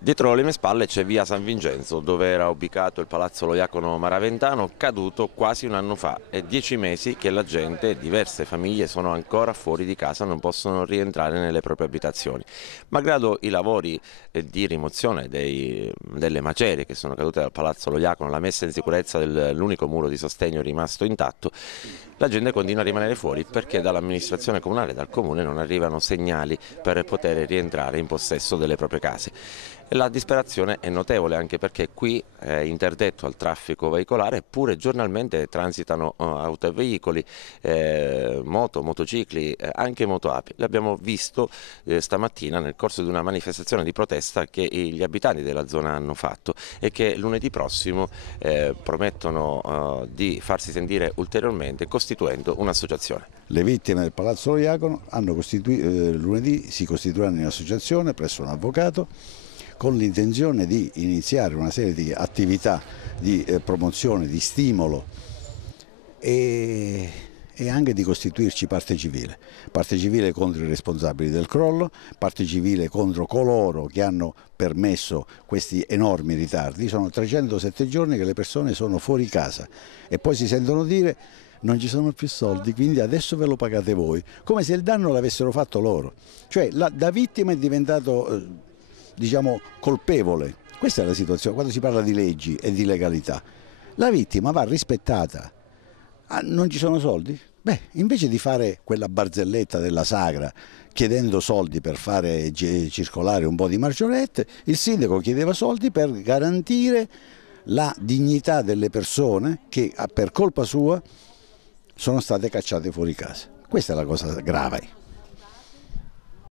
Dietro le mie spalle c'è via San Vincenzo, dove era ubicato il Palazzo Lo Iacono Maraventano, caduto quasi un anno fa. È 10 mesi che la gente, diverse famiglie, sono ancora fuori di casa, non possono rientrare nelle proprie abitazioni. Malgrado i lavori di rimozione delle macerie che sono cadute dal Palazzo Lo Iacono, la messa in sicurezza dell'unico muro di sostegno rimasto intatto, la gente continua a rimanere fuori perché dall'amministrazione comunale, dal comune, non arrivano segnali per poter rientrare in possesso delle proprie case. La disperazione è notevole anche perché qui è interdetto al traffico veicolare, eppure giornalmente transitano auto e veicoli, motocicli, anche motoapi. L'abbiamo visto stamattina nel corso di una manifestazione di protesta che gli abitanti della zona hanno fatto e che lunedì prossimo promettono di farsi sentire ulteriormente costituendo un'associazione. Le vittime del Palazzo Lo Iacono lunedì si costituiranno in associazione presso un avvocato con l'intenzione di iniziare una serie di attività di promozione, di stimolo e anche di costituirci parte civile contro i responsabili del crollo, parte civile contro coloro che hanno permesso questi enormi ritardi. Sono 307 giorni che le persone sono fuori casa e poi si sentono dire non ci sono più soldi, quindi adesso ve lo pagate voi, come se il danno l'avessero fatto loro. Cioè da vittima è diventato diciamo colpevole. Questa è la situazione quando si parla di leggi e di legalità. La vittima va rispettata. Ah, non ci sono soldi? Beh, invece di fare quella barzelletta della sagra chiedendo soldi per fare circolare un po' di marciorette, il sindaco chiedeva soldi per garantire la dignità delle persone che per colpa sua sono state cacciate fuori casa. Questa è la cosa grave.